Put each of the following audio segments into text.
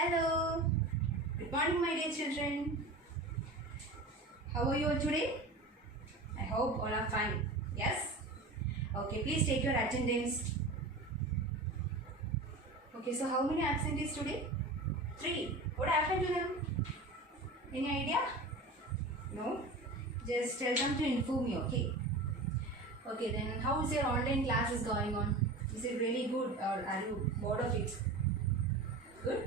Hello. Good morning, my dear children. How are you all today? I hope all are fine. Yes? Okay, please take your attendance. Okay, so how many absentees today? 3. What happened to them? Any idea? No? Just tell them to inform me, okay? Okay, then how is your online classes going on? Is it really good or are you bored of it? Good?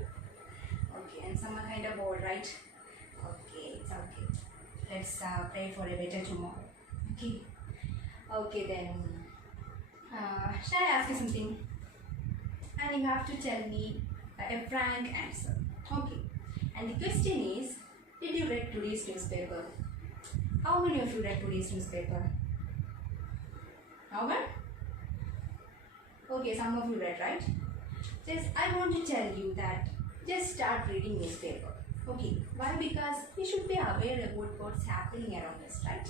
Okay, and some are kind of bored, right? Okay, it's okay. Let's pray for a better tomorrow. Okay. Okay then. Shall I ask you something? And you have to tell me a frank answer. Okay. And the question is, did you read today's newspaper? How many of you read today's newspaper? How many? Okay, some of you read, right? Just I want to tell you that just start reading newspaper. Okay, why? Because we should be aware about what's happening around us, right?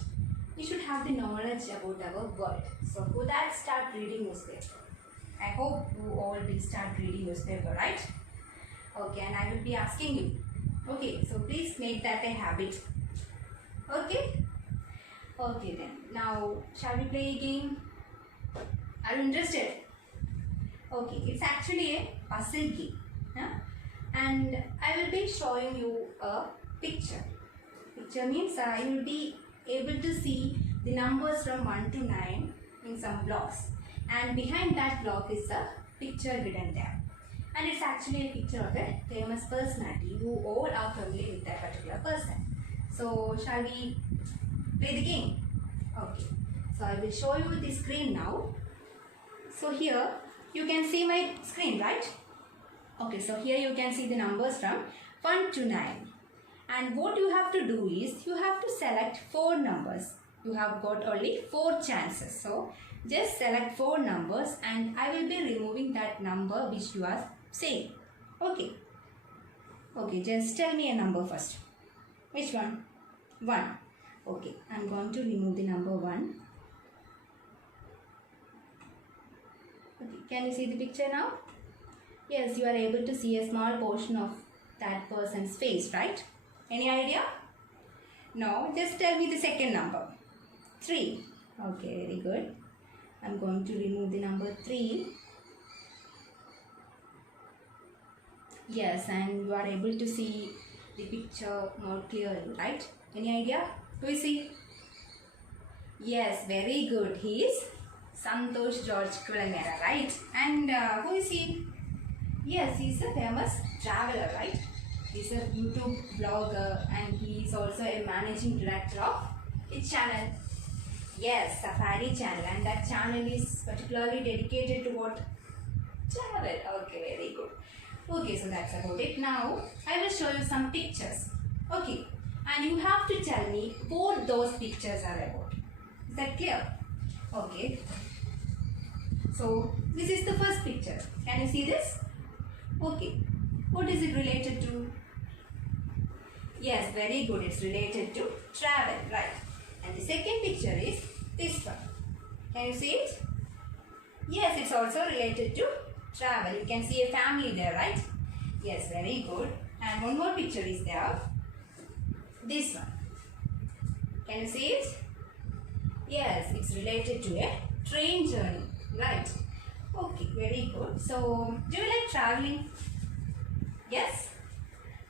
We should have the knowledge about our world. So for that, start reading newspaper. I hope you all will start reading newspaper, right? Okay, and I will be asking you. Okay, so please make that a habit. Okay? Okay then. Now, shall we play a game? Are you interested? Okay, it's actually a puzzle game. Yeah? And I will be showing you a picture. Picture means you will be able to see the numbers from 1 to 9 in some blocks. And behind that block is a picture hidden there. And it's actually a picture of a famous personality who all are familiar with that particular person. So, shall we play the game? Okay. So, I will show you the screen now. So, here you can see my screen, right? Okay, so here you can see the numbers from 1 to 9. And what you have to do is, you have to select 4 numbers. You have got only 4 chances. So, just select 4 numbers and I will be removing that number which you are saying. Okay. Okay, just tell me a number first. Which one? 1. Okay, I am going to remove the number 1. Okay, can you see the picture now? Yes, you are able to see a small portion of that person's face, right? Any idea? No, just tell me the second number. 3. Okay, very good. I'm going to remove the number 3. Yes, and you are able to see the picture more clearly, right? Any idea? Who is he? Yes, very good. He is Santosh George Kulangera, right? And who is he? Yes, he is a famous traveler, right? He's a YouTube blogger and he is also a managing director of his channel. Yes, Safari channel, and that channel is particularly dedicated to what? Travel. Okay, very good. Okay, so that's about it. Now, I will show you some pictures. Okay, and you have to tell me what those pictures are about. Is that clear? Okay. So, this is the first picture. Can you see this? Okay. What is it related to? Yes, very good. It's related to travel, right? And the second picture is this one. Can you see it? Yes, it's also related to travel. You can see a family there, right? Yes, very good. And one more picture is there. This one. Can you see it? Yes, it's related to a train journey, right? Okay, very good. So, do you like traveling? Yes?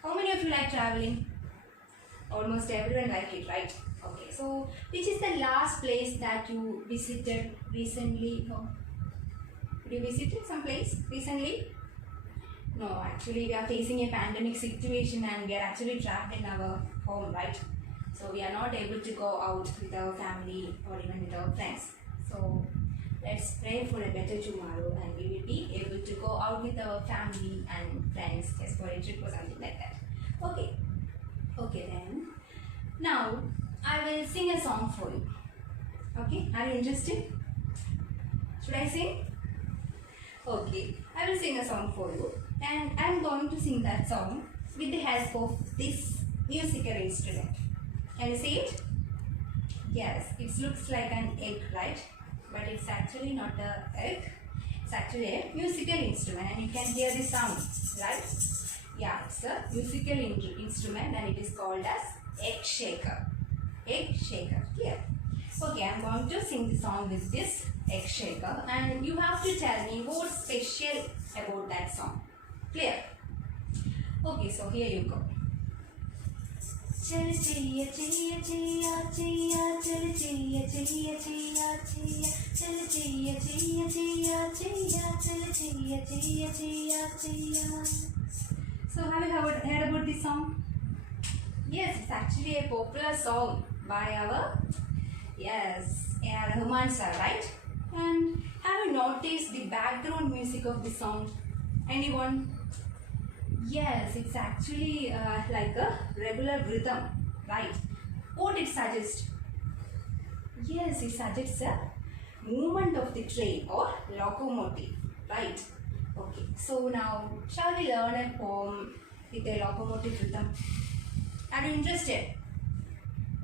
How many of you like traveling? Almost everyone like it, right? Okay, so which is the last place that you visited recently? No. Did you visit some place recently? No, actually we are facing a pandemic situation and we are actually trapped in our home, right? So we are not able to go out with our family or even with our friends. So let's pray for a better tomorrow and we will be able to go out with our family and friends just for a trip or something like that. Okay. Okay then. Now I will sing a song for you. Okay, are you interested? Should I sing? Okay, I will sing a song for you and I am going to sing that song with the help of this musical instrument. Can you see it? Yes, it looks like an egg, right? But it's actually not an egg. It's actually a musical instrument and you can hear the sound, right? Yeah, musical instrument and it is called as egg shaker. Egg shaker. Clear? Okay, I'm going to sing the song with this egg shaker and you have to tell me what's special about that song. Clear? Okay, so here you go. चल चैया चैया चैया चैया चल चैया चैया चैया चैया चल चैया चैया चैया चैया चल चैया चैया चैया चैया. So have you heard about this song? Yes, it's actually a popular song by our A.R. Rahman sir, right? And have you noticed the background music of the song? Anyone? Yes, it's actually like a regular rhythm, right? What it suggests? Yes, it suggests a movement of the train or locomotive, right? Okay, so now shall we learn a poem with a locomotive rhythm? Are you interested?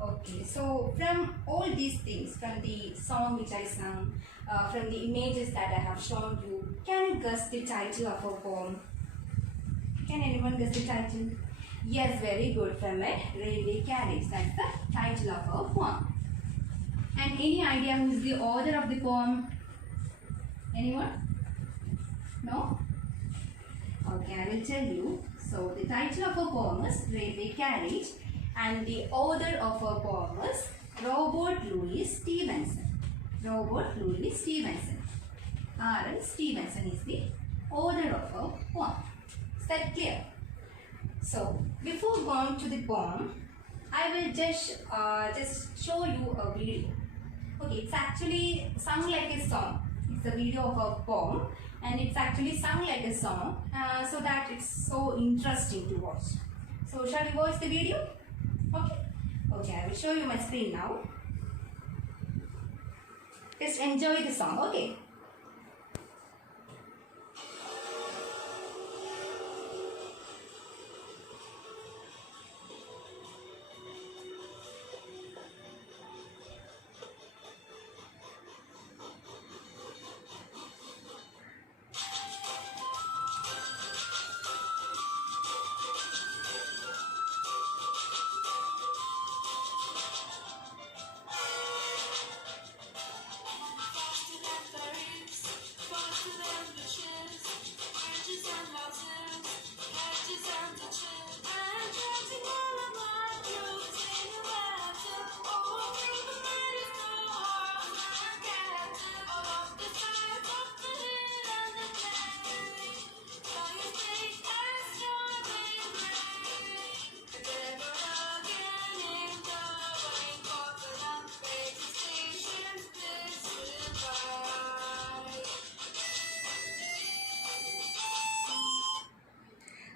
Okay, so from all these things, from the song which I sang, from the images that I have shown you, can you guess the title of a poem? Can anyone guess the title? Yes, very good. From a railway carriage. That's the title of our poem. And any idea who is the author of the poem? Anyone? No? Okay, I will tell you. So the title of our poem is Railway Carriage and the author of our poem is Robert Louis Stevenson. Robert Louis Stevenson. R.L. Stevenson is the author of our poem. Is that clear? So before going to the poem, I will just show you a video. Okay, it's actually sung like a song. It's a video of a poem and it's actually sung like a song so that it's so interesting to watch. So shall we watch the video? Okay. Okay, I will show you my screen now. Just enjoy the song, okay?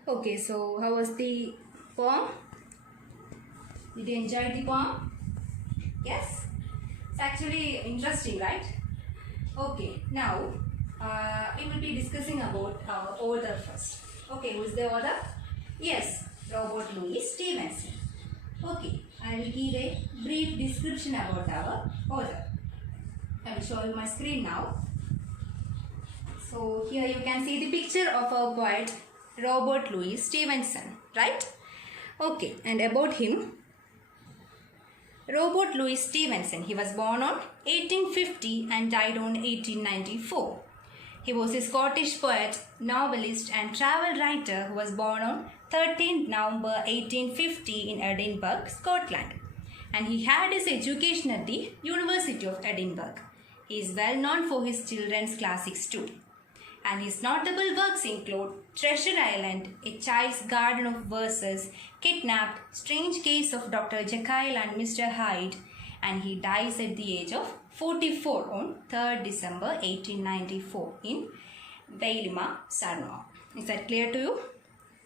Okay, so how was the poem? Did you enjoy the poem? Yes? It's actually interesting, right? Okay, now we will be discussing about our author first. Okay, who is the author? Yes, Robert Louis Stevenson. Okay, I will give a brief description about our author. I will show you my screen now. So here you can see the picture of our poet Robert Louis Stevenson, right? Okay, and about him, Robert Louis Stevenson, he was born on 1850 and died on 1894. He was a Scottish poet, novelist and travel writer who was born on 13th November 1850 in Edinburgh, Scotland. And he had his education at the University of Edinburgh. He is well known for his children's classics too. And his notable works include Treasure Island, A Child's Garden of Verses, Kidnapped, Strange Case of Dr. Jekyll and Mr. Hyde, and he dies at the age of 44 on 3rd December 1894 in Vailima, Samoa. Is that clear to you?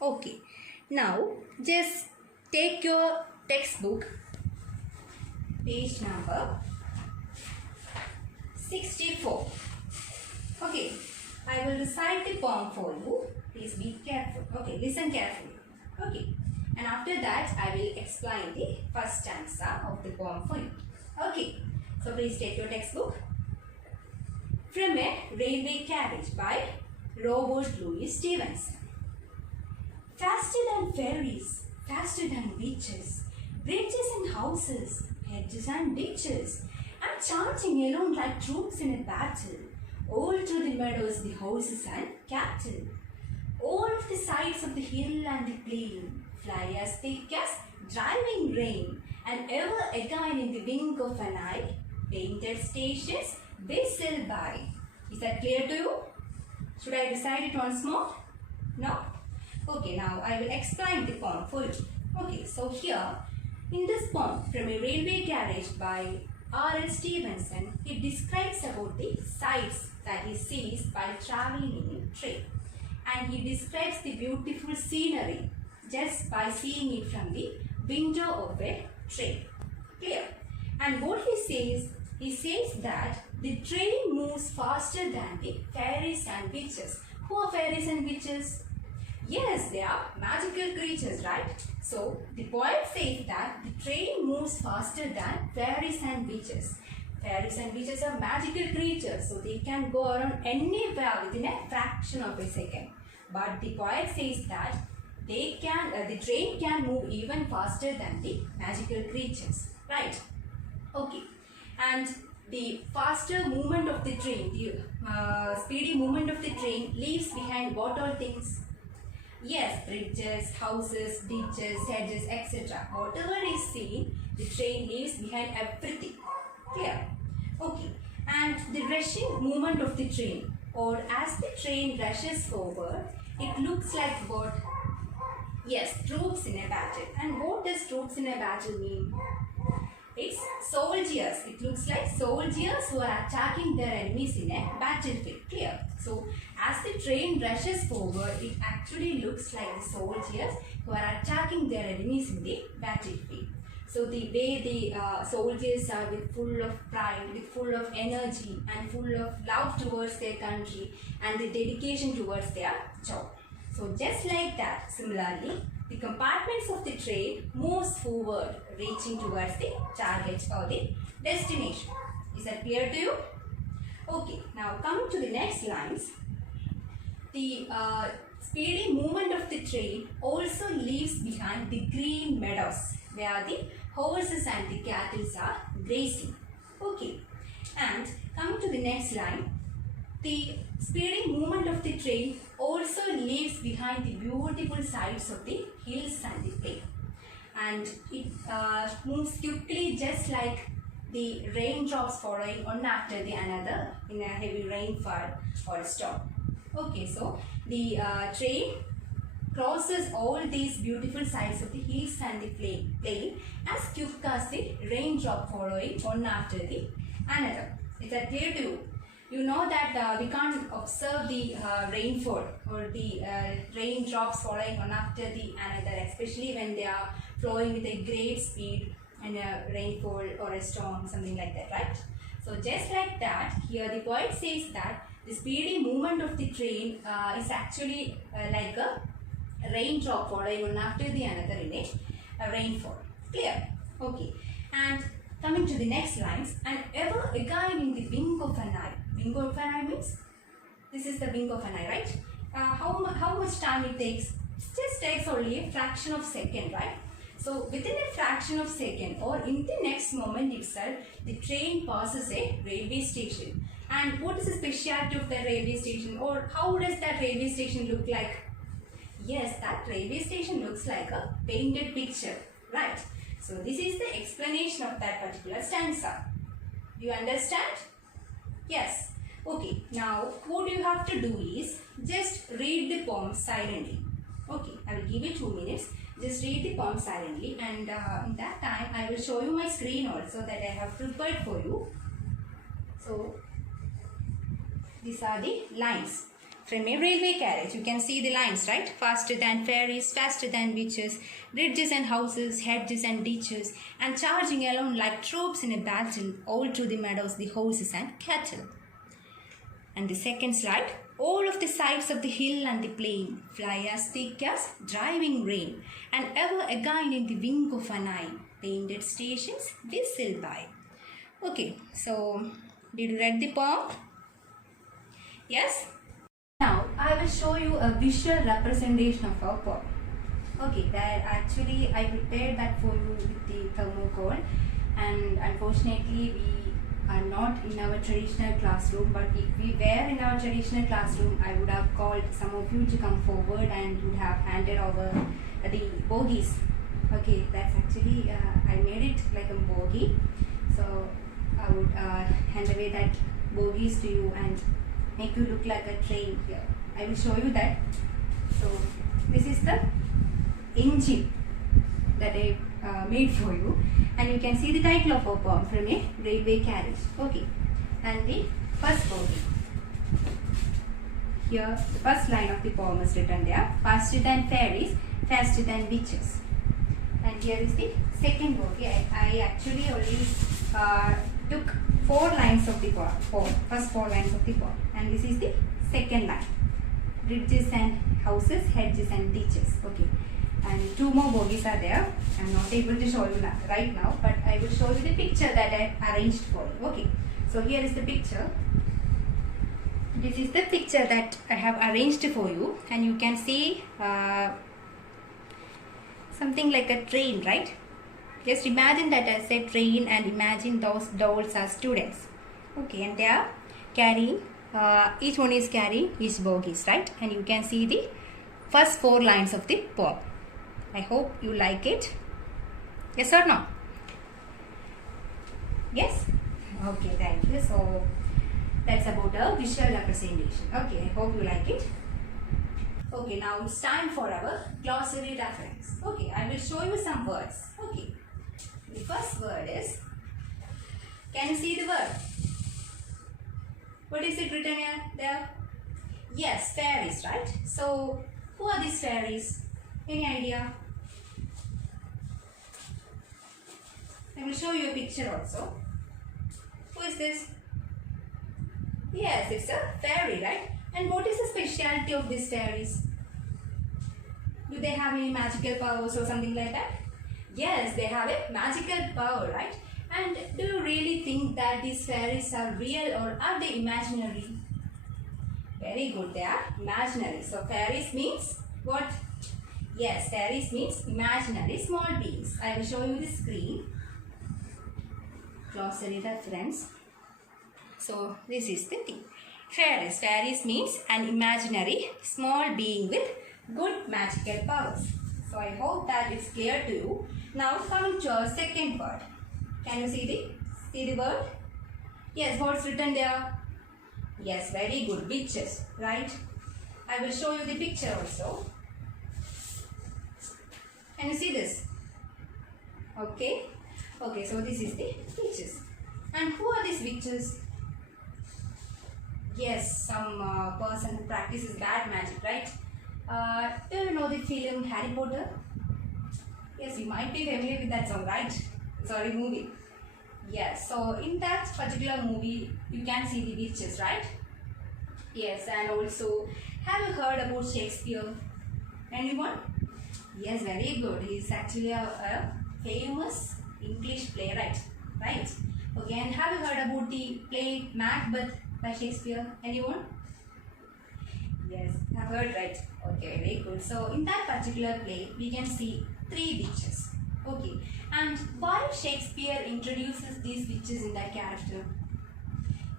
Okay. Now, just take your textbook, page number 64. Okay. I will recite the poem for you. Please be careful. Okay, listen carefully. Okay. And after that, I will explain the first stanza of the poem for you. Okay. So please take your textbook. From a Railway Carriage by Robert Louis Stevenson. faster than ferries, faster than witches, bridges and houses, hedges and ditches, and charging alone like troops in a battle, all through the meadows, the horses and cattle. All of the sides of the hill and the plain fly as thick as driving rain, and ever again in the wink of an eye, painted stations whistle by. Is that clear to you? Should I recite it once more? No? Okay, now I will explain the poem for you. Okay, so here in this poem from a railway carriage by R.L. Stevenson, he describes about the sights that he sees while traveling in a train. And he describes the beautiful scenery just by seeing it from the window of a train. Clear? And what he says that the train moves faster than the fairies and witches. Who are fairies and witches? Yes, they are magical creatures, right? So, the poet says that the train moves faster than fairies and witches. Fairies and witches are magical creatures, so they can go around anywhere within a fraction of a second. But the poet says that the train can move even faster than the magical creatures, right? Okay, and the faster movement of the train, the speedy movement of the train leaves behind what all things? Yes, bridges, houses, ditches, hedges, etc. Whatever is seen, the train leaves behind everything. Clear? Okay. And the rushing movement of the train, or as the train rushes forward, it looks like what? Yes, troops in a battle. And what does troops in a battle mean? It's soldiers. It looks like soldiers who are attacking their enemies in a battlefield. Clear? So, as the train rushes forward, it actually looks like the soldiers who are attacking their enemies in the battlefield. So, the way the soldiers are with full of pride, with full of energy and full of love towards their country and the dedication towards their job. So, just like that, similarly, the compartments of the train moves forward, reaching towards the target or the destination. Is that clear to you? Okay, now coming to the next lines. The speedy movement of the train also leaves behind the green meadows where the horses and the cattle are grazing. Okay, and coming to the next line. The speedy movement of the train also leaves behind the beautiful sights of the hills and the plain. And it moves quickly just like the raindrops following one after the another in a heavy rainfall or a storm. Okay, so the train crosses all these beautiful sights of the hills and the plain as quick as the raindrop following one after the another. Is that clear to you? You know that we can't observe the rainfall or the raindrops following one after the another, especially when they are flowing with a great speed and a rainfall or a storm, something like that, right? So just like that, here the poet says that the speedy movement of the train is actually like a raindrop following one after the another in a rainfall. Clear? Okay. And coming to the next lines, and ever again in the wink of an eye. Wink of an eye means this is the wink of an eye, right? How much time it takes? It just takes only a fraction of second, right? So within a fraction of second or in the next moment itself, the train passes a railway station. And what is the speciality of the railway station, or how does that railway station look like? Yes, that railway station looks like a painted picture, right? So this is the explanation of that particular stanza. Do you understand? Yes. Okay. Now what you have to do is just read the poem silently. Okay. I will give you 2 minutes. Just read the poem silently, and in that time I will show you my screen also that I have prepared for you. So these are the lines. From a railway carriage, you can see the lines, right? Faster than ferries, faster than witches, bridges and houses, hedges and ditches, and charging along like troops in a battle, all through the meadows, the horses and cattle. And the second slide, all of the sides of the hill and the plain fly as thick as driving rain, and ever again in the wink of an eye, painted stations whistle by. Okay, so did you read the poem? Yes? Now, I will show you a visual representation of our poem. Okay, that actually I prepared that for you with the thermocol, and unfortunately we are not in our traditional classroom. But if we were in our traditional classroom, I would have called some of you to come forward and would have handed over the bogies. Okay, that's actually I made it like a bogie, so I would hand away that bogies to you and make you look like a train here. I will show you that. So this is the engine that I made for you, and you can see the title of our poem, From a Railway Carriage. Okay, and the first bogie. Here the first line of the poem is written there: faster than fairies, faster than witches. And here is the second bogie. I actually only took 4 lines of the poem, first 4 lines of the poem, and this is the second line: bridges and houses, hedges and ditches. Okay, and 2 more bogies are there. I'm not able to show you right now, but I will show you the picture that I arranged for you. Okay, so here is the picture. This is the picture that I have arranged for you, and you can see something like a train, right? Just imagine that as a train, and imagine those dolls are students. Okay, and they are carrying, each one is carrying each bogies, right? And you can see the first 4 lines of the poem. I hope you like it. Yes or no? Yes? Okay, thank you. So that's about a visual representation. Okay, I hope you like it. Okay, now it's time for our glossary reference. Okay, I will show you some words. Okay, the first word is, can you see the word? What is it written here? There? Yes, fairies, right? So who are these fairies? Any idea? I will show you a picture also. Who is this? Yes, it's a fairy, right? And what is the speciality of these fairies? Do they have any magical powers or something like that? Yes, they have a magical power, right? And do you really think that these fairies are real, or are they imaginary? Very good, they are imaginary. So fairies means what? Yes, fairies means imaginary small beings. I will show you the screen. Glossary reference. So this is the thing. Fairies. Fairies means an imaginary small being with good magical powers. So I hope that it's clear to you. Now coming to our second word. Can you see the word? Yes, what's written there? Yes, very good. Witches, right? I will show you the picture also. Can you see this? Okay. Okay, so this is the witches. And who are these witches? Yes, some person who practices bad magic, right? Do you know the film Harry Potter? Yes, you might be familiar with that song, right? Sorry, movie. Yes, so in that particular movie, you can see the witches, right? Yes, and also, have you heard about Shakespeare? Anyone? Yes, very good. He is actually a famous English playwright, right? Okay, and have you heard about the play Macbeth by Shakespeare? Anyone? Yes, I've heard, right? Okay, very good. So in that particular play, we can see 3 witches. Okay, and why Shakespeare introduces these witches in that character?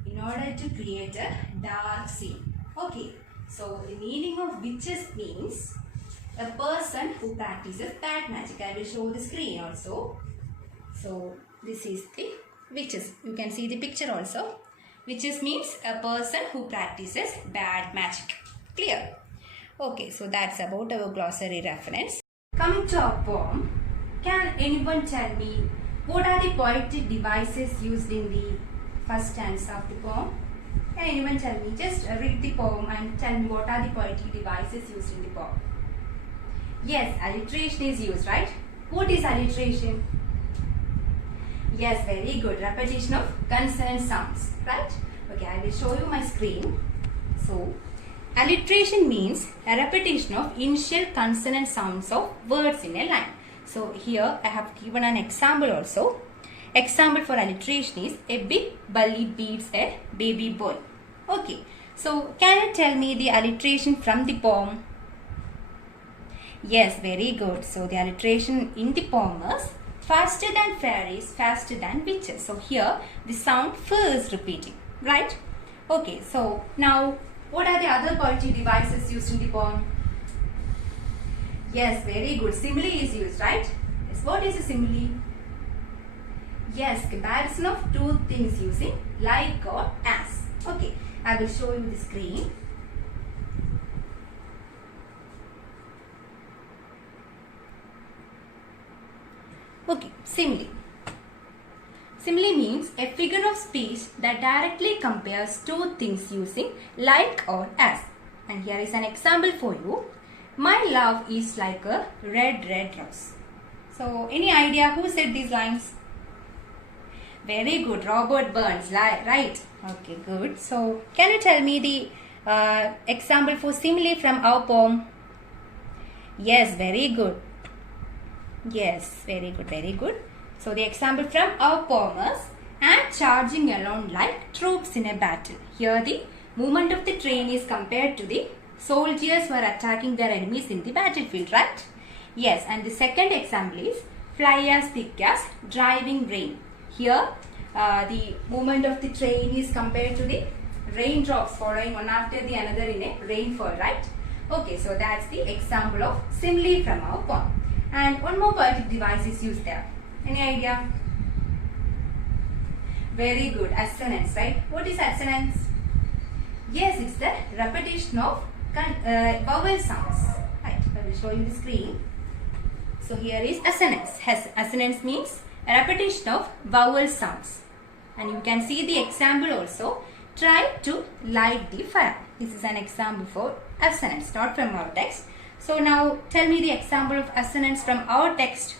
In order to create a dark scene. Okay, so the meaning of witches means a person who practices bad magic. I will show the screen also. So this is the witches. You can see the picture also. Witches means a person who practices bad magic. Clear? Okay, so that's about our glossary reference. Coming to our poem, can anyone tell me what are the poetic devices used in the first stanza of the poem? Can anyone tell me? Just read the poem and tell me what are the poetic devices used in the poem. Yes, alliteration is used, right? What is alliteration? Yes, very good. Repetition of consonant sounds, right? Okay, I will show you my screen. So, alliteration means a repetition of initial consonant sounds of words in a line. So, here I have given an example also. Example for alliteration is a big bully beats a baby boy. Okay, so can you tell me the alliteration from the poem? Yes, very good. So the alliteration in the poem is faster than fairies, faster than witches. So here the sound f is repeating, right? Okay, so now what are the other poetic devices used in the poem? Yes, very good. Simile is used, right? Yes, what is a simile? Yes, comparison of two things using like or as. Okay, I will show you the screen. Okay, simile. Simile means a figure of speech that directly compares two things using like or as. And here is an example for you. My love is like a red, red rose. So, any idea who said these lines? Very good, Robert Burns, right? Okay, good. So, can you tell me the example for simile from our poem? Yes, very good. Yes, very good, very good. So, the example from our poem is, and charging along like troops in a battle. Here, the movement of the train is compared to the soldiers who are attacking their enemies in the battlefield, right? Yes, and the second example is, fly as thick as driving rain. Here, the movement of the train is compared to the raindrops following one after the another in a rainfall, right? Okay, so that's the example of simile from our poem. And one more poetic device is used there. Any idea? Very good, assonance, right? What is assonance? Yes, it's the repetition of vowel sounds. Right, I will show you the screen. So here is assonance. Assonance means a repetition of vowel sounds. And you can see the example also. Try to light the fire. This is an example for assonance, not from our text. So now tell me the example of assonance from our text.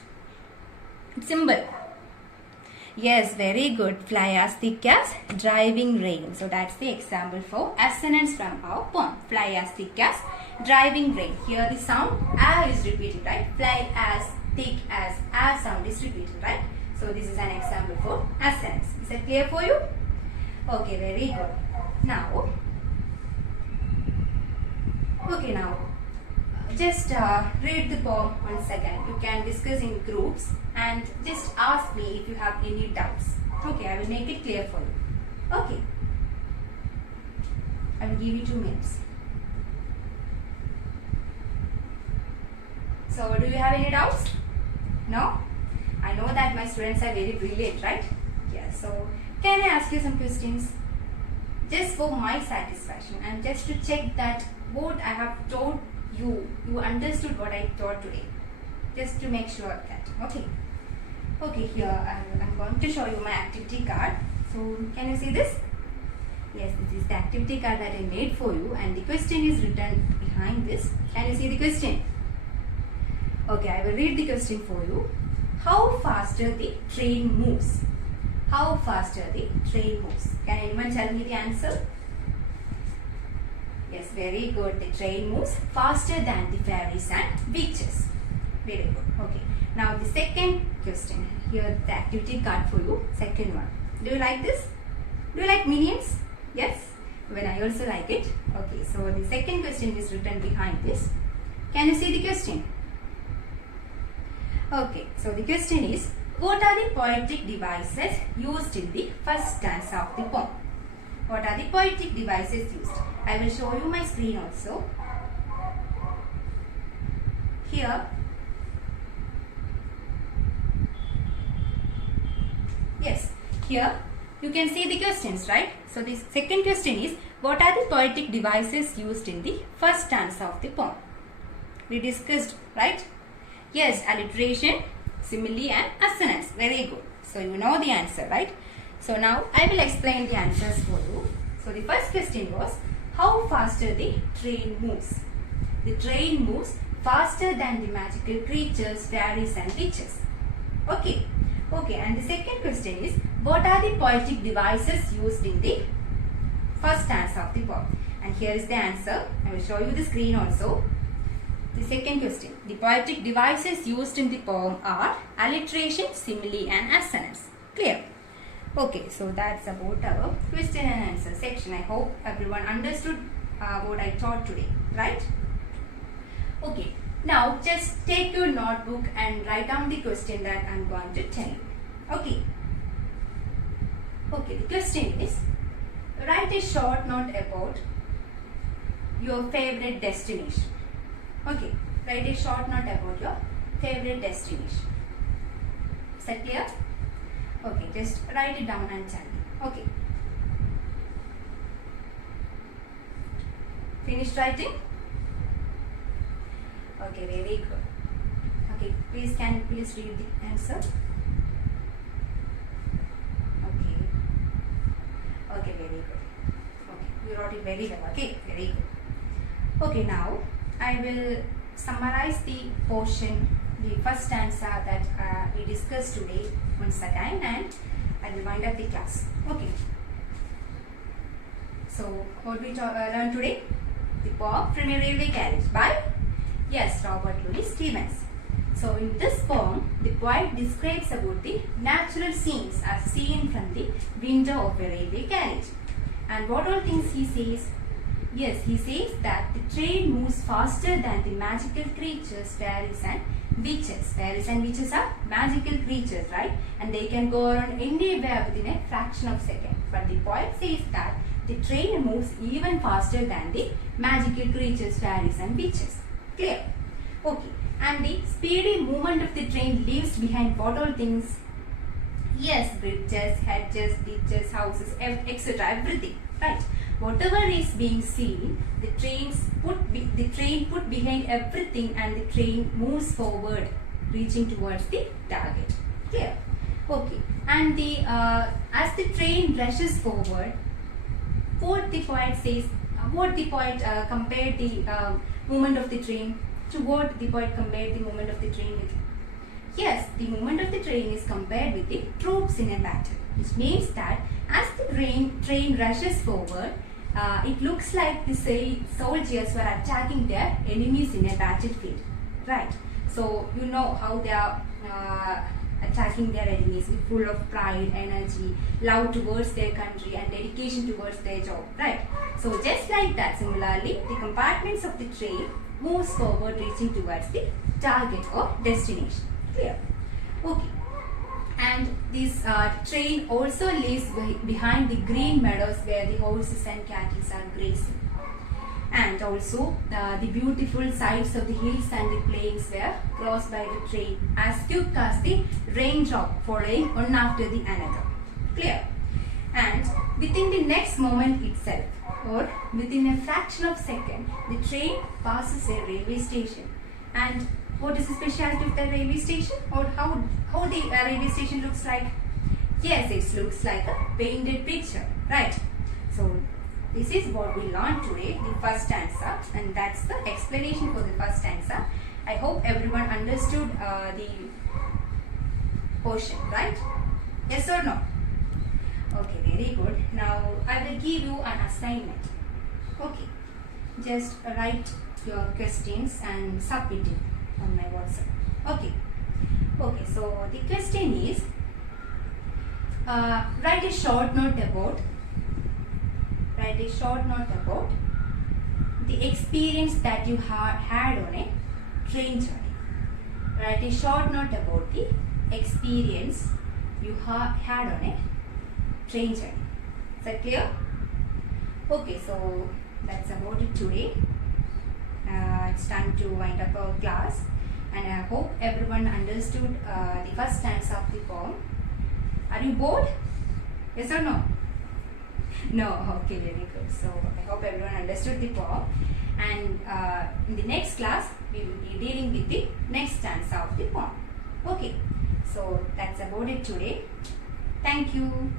Symbol. Yes, very good. Fly as thick as driving rain. So that's the example for assonance from our poem. Fly as thick as driving rain. Here the sound a is repeated, right? Fly as thick as a sound is repeated, right? So this is an example for assonance. Is that clear for you? Okay, very good. Now, just read the poem once again. You can discuss in groups and just ask me if you have any doubts. Okay, I will make it clear for you. Okay. I will give you 2 minutes. So, do you have any doubts? No? I know that my students are very brilliant, right? Yeah, so can I ask you some questions? Just for my satisfaction and just to check that what I have told you understood what I taught today. Just to make sure that. Okay. Okay, here I'm going to show you my activity card. So, can you see this? Yes, this is the activity card that I made for you and the question is written behind this. Can you see the question? Okay, I will read the question for you. How faster the train moves? How faster the train moves? Can anyone tell me the answer? Yes, very good. The train moves faster than the fairies and witches. Very good. Okay. Now the second question. Here the activity card for you. Second one. Do you like this? Do you like minions? Yes. Well, I also like it. Okay. So the second question is written behind this. Can you see the question? Okay. So the question is, what are the poetic devices used in the first stanza of the poem? What are the poetic devices used? I will show you my screen also. Here, yes, here you can see the questions, right? So the second question is, what are the poetic devices used in the first stanza of the poem? We discussed, right? Yes, alliteration, simile and assonance. Very good. So you know the answer, right? So now I will explain the answers for you. So the first question was, how faster the train moves? The train moves faster than the magical creatures, fairies and witches. Okay. Okay, and the second question is, what are the poetic devices used in the first stanza of the poem? And here is the answer. I will show you the screen also. The second question, the poetic devices used in the poem are alliteration, simile and assonance. Clear? Okay, so that's about our question and answer section. I hope everyone understood what I taught today, right? Okay, Now just take your notebook and write down the question that I am going to tell you. Okay. Okay, the question is, write a short note about your favorite destination. Okay, write a short note about your favorite destination. Is that clear? Okay, just write it down and tell me. Okay. Finished writing? Okay, very good. Okay, can you please read the answer? Okay, very good. Okay, you wrote it very well. Okay, very good. Okay, now I will summarize the portion, the first answer that we discussed today once again, and I will wind up the class. Okay. So, what we learned today? The poem From a Railway Carriage by Robert Louis Stevenson. So in this poem, the poet describes about the natural scenes as seen from the window of a railway carriage. And what all things he says? Yes, he says that the train moves faster than the magical creatures, fairies and witches. Fairies and witches are magical creatures, right? And they can go around anywhere within a fraction of a second. But the poet says that the train moves even faster than the magical creatures, fairies and witches. Clear? Okay. And the speedy movement of the train leaves behind what all things? Yes, bridges, hedges, ditches, houses, etc. Everything, right? Whatever is being seen, the train put behind everything, and the train moves forward, reaching towards the target. Clear? Okay. And the as the train rushes forward, what the poet says, compared the movement of the train. To what the poet compared the movement of the train with? Yes, the movement of the train is compared with the troops in a battle, which means that as the train rushes forward, it looks like the soldiers were attacking their enemies in a battlefield, right? So you know how they are attacking their enemies with full of pride, energy, love towards their country and dedication towards their job, right? So just like that, similarly, the compartments of the train moves forward, reaching towards the target or destination. Clear? Okay. And this train also leaves behind the green meadows where the horses and cattle are grazing. And also the beautiful sights of the hills and the plains were crossed by the train as quick as the raindrop following one after the another. Clear? And within the next moment itself, or within a fraction of a second, the train passes a railway station. And what is the specialty of the railway station, or how the railway station looks like? Yes, it looks like a painted picture, right? So this is what we learned today, the first answer, and that's the explanation for the first answer. I hope everyone understood the portion, right? Yes or no? Okay, very good. Now I will give you an assignment. Okay, just write your questions and submit it on my WhatsApp. Okay. Okay, so the question is, write a short note about the experience that you had on a train journey. Write a short note about the experience you had on a train journey. Is that clear? Okay, so that's about it today. It's time to wind up our class, and I hope everyone understood the first stanza of the poem. Are you bored? Yes or no? No, okay, very good. So I hope everyone understood the poem, and in the next class we will be dealing with the next stanza of the poem. Okay, so that's about it today. Thank you.